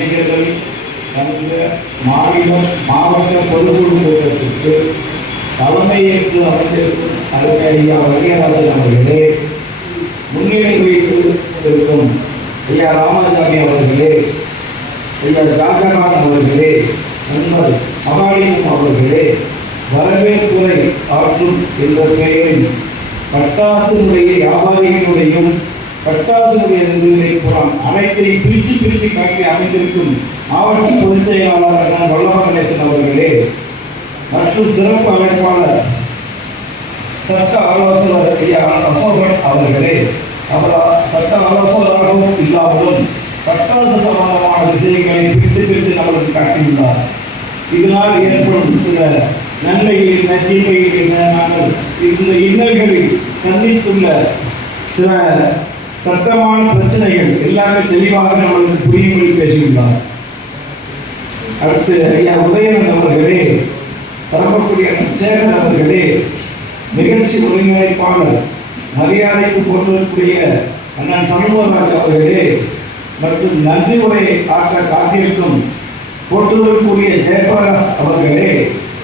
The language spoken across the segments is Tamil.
இளைஞர்கள் தனது மாநிலம் மாவட்ட பொதுக்குழு கூட்டத்திற்கு தலைமையேற்று அமைந்திருக்கும் அருமை ஐயா வலியராஜன் அவர்களே முன்னிலை வைத்து இருக்கும் ஐயா ராமசாமி அவர்களே ஐயா ஷாஜகான் அவர்களே நண்பர் மகாலிங்கம் அவர்களே வரவேற்புரை ஆற்றும் என்ற பெயரில் பட்டாசுடைய வியாபாரிகளுடையும் பட்டாசுடைய நிறுவனை புறம் அனைத்தையும் பிரித்து பிரித்து காட்டி அமைந்திருக்கும் மாவட்ட பொதுச் செயலாளர் அண்ணன் வல்லப கணேசன் அவர்களே மற்றும் சிறப்பு அமைப்பாளர் சட்ட ஆலோசகர் ஐயா அசோகன் அவர்களே அவர் சட்ட ஆலோசகராகவும் இல்லாமலும் பட்டாசு சம்பந்தமான விஷயங்களை பிரித்து பிரித்து நம்மளுக்கு காட்டியுள்ளார். இதனால் ஏற்படும் சில நன்மைகள் என்ன தீமைகள் என்ன நாங்கள் இந்த இன்னல்களை சந்தித்துள்ள சில சட்டமான பிரச்சனைகள் எல்லாமே தெளிவாக நம்மளுக்கு புரியும்படி பேசியுள்ளார் அடுத்து ஐயா உதயன் அவர்களே பரமக்குடி சேகர் அவர்களே நிகழ்ச்சி ஒருங்கிணைப்பாளர் மரியாதைக்கு போன்றக்கூடிய அண்ணன் சண்முகராஜ் அவர்களே மற்றும் நன்றி உரையை காக்க காத்திருக்கும் போற்றுதற்குரிய ஜெயபிரகாஷ் அவர்களே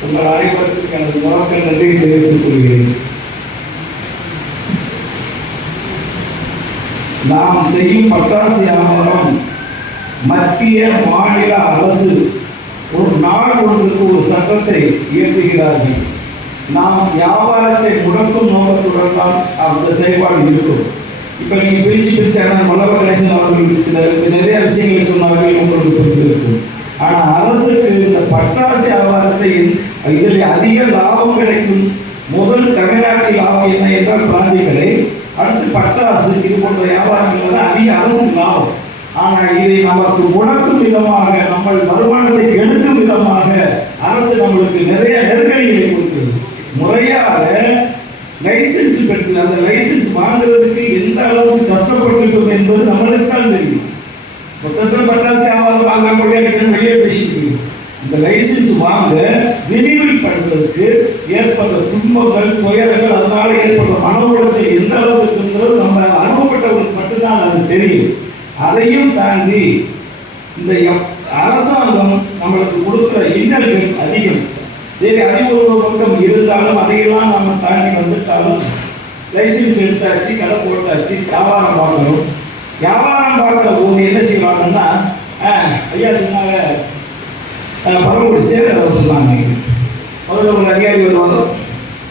உங்கள் அனைவருக்கும் எனது முதற்க நன்றி தெரிவித்துக் கொள்கிறேன். நாம் செய்யும் பட்டாசு வியாபாரம் மத்திய மாநில அரசு ஒரு நாள் ஒன்றுக்கு ஒரு சட்டத்தை இயற்றுகிறார்கள். நாம் வியாபாரத்தை முடக்கும் நோக்கத்துடன் தான் அந்த செயல்பாடு இருக்கும். இப்போ நீங்கள் பிரிச்சு பிரிச்சு ஆனால் மலர் கணேசன் அவர்கள் சில நிறைய விஷயங்களை சொன்னார்கள் உங்களுக்கு புரிந்திருக்கும். ஆனால் அரசுக்கு இந்த பட்டாசு வியாபாரத்தை இதில் அதிக லாபம் கிடைக்கும். முதல் தமிழ்நாட்டில் லாபம் என்ன என்றால் பிராந்திகளை பட்டாசு இது போன்ற வியாபாரங்கள் தான் அதிக அரசு லாபம். ஆனால் இதை நமக்கு உணர்த்தும் விதமாக நம்ம வருமானத்தை கெடுக்கும் விதமாக அரசு நம்மளுக்கு நிறைய நெருக்கடிகளை கொடுக்கிறது. முறையாக லைசன்ஸ் பெற்று அந்த லைசன்ஸ் வாங்குறதுக்கு எந்த அளவுக்கு கஷ்டப்பட்டிருக்கும் என்பது நம்மளுக்கு தான் தெரியும். மொத்தத்தில் பட்டாசு வியாபாரம் வாங்கக்கூடிய வெளியே பேசிட்டு இந்த லைசன்ஸ் வாங்க ரினியூவல் பண்ணுறதுக்கு ஏற்படுற துன்பங்கள் துயரங்கள் அதனால ஏற்படுற மன உளைச்சல் எந்த அளவுக்கு இருக்குங்கிறது நம்ம அனுபவப்பட்டவங்களுக்கு மட்டும்தான் அது தெரியும். அதையும் தாண்டி இந்த அரசாங்கம் நம்மளுக்கு கொடுக்குற இன்னல்கள் அதிகம். சரி அது ஒரு பக்கம் இருந்தாலும் அதையெல்லாம் நம்ம தாண்டி வந்துட்டாலும் லைசன்ஸ் எடுத்தாச்சு கடை போட்டாச்சு வியாபாரம் பார்க்கணும். வியாபாரம் பார்க்க போது என்ன செய்வாங்கன்னா ஐயா சொன்னாங்க பரமக்குடி சேகர் அவர் சொன்னாங்க. அவர் அவங்க அதிகாரி வருவாங்க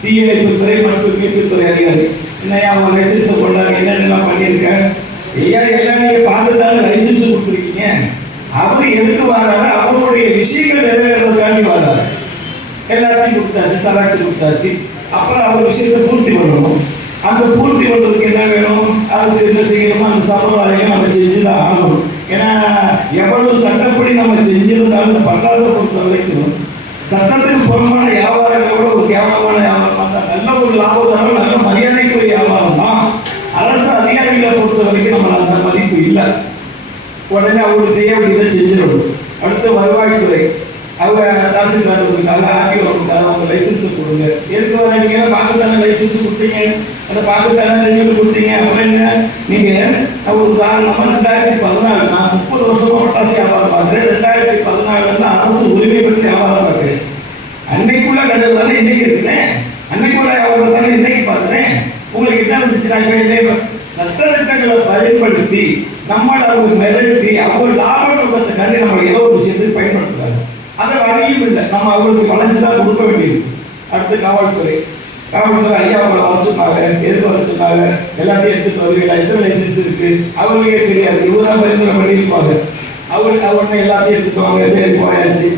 தீயணைப்பு துறை மற்றும் மீட்புத்துறை அதிகாரி. என்னையா அவங்க லைசன்ஸ் கொண்டாங்க? என்னென்னலாம் பண்ணியிருக்க? ஐயா எல்லாம் நீங்கள் பார்த்துட்டாலும் லைசன்ஸ் கொடுத்துருக்கீங்க. அவர் எதுக்கு வர்றாரு? அவருடைய விஷயங்கள் நிறைவேறதுக்காண்டி வர்றாரு. எல்லாத்தையும் கொடுத்தாச்சு சராட்சி கொடுத்தாச்சு. அப்புறம் அவர் விஷயத்தை பூர்த்தி பண்ணணும். அந்த பூர்த்தி பண்ணுறதுக்கு என்ன வேணும்? அதுக்கு என்ன செய்யணுமோ அந்த சம்பிரதாயம் நம்ம செஞ்சுதான் ஆகணும். ஏன்னா எவ்வளவு சட்டப்படி நம்ம செஞ்சிருந்தாலும் இந்த பட்டாசை பொறுத்த வரைக்கும் சட்டத்துக்கு புறமான வியாபாரங்களை கூட ஒரு கேவலமான வியாபாரம் தான் நல்ல ஒரு லாபதாரம் நல்ல மரியாதைக்குரிய வியாபாரம் தான் அரசு அதிகாரிகளை பொறுத்த வரைக்கும் நம்ம அந்த மதிப்பு இல்லை. உடனே அவங்களுக்கு செய்ய வேண்டியதை செஞ்சிடணும். அடுத்து வருவாய்த்துறை. அவங்க தாசில்தார் இருக்காங்க ஆர்டிஓ இருக்காங்க அவங்க லைசன்ஸ் கொடுங்க. எதுக்கு வர நீங்க? பாகிஸ்தான லைசன்ஸ் கொடுத்தீங்க. அந்த பாகிஸ்தான ரெனியூவல் கொடுத்தீங்க. அப்புறம் என்ன? நீங்க ஒரு உதாரணமா ரெண்டாயிரத்தி பதினாலு நான் முப்பது வருஷமா பட்டாசு வியாபாரம் பார்க்குறேன். ரெண்டாயிரத்தி பதினாலுல அரசு உரிமை பெற்று வியாபாரம் பார்க்குறேன். அன்னைக்குள்ள கடல் தானே இன்னைக்கு இருக்கிறேன் அன்னைக்குள்ள வியாபாரம் தானே இன்னைக்கு பார்க்குறேன். உங்களுக்கு என்ன இருந்துச்சுன்னா சட்ட திட்டங்களை பயன்படுத்தி நம்மளை அவங்க மிரட்டி அவங்க லாப நோக்கத்தை கண்டு நம்ம ஏதோ ஒரு விஷயத்துக்கு பயன்படுத்துறாங்க. அதை வழியும் இல்லை. நம்ம அவங்களுக்கு வளைஞ்சு தான் கொடுக்க வேண்டியது. அடுத்து காவல்துறை. காவல்துறை ஐயா அவங்களை வர சொன்னாங்க எதுக்கு வர சொன்னாங்க எல்லாத்தையும் எடுத்துட்டு வருவீங்களா எத்தனை லைசன்ஸ் இருக்கு? அவங்களுக்கே தெரியாது. இவரா பரிந்துரை பண்ணியிருப்பாங்க. அவங்களுக்கு அவங்க எல்லாத்தையும் எடுத்துட்டு வாங்க. சரி போயாச்சு.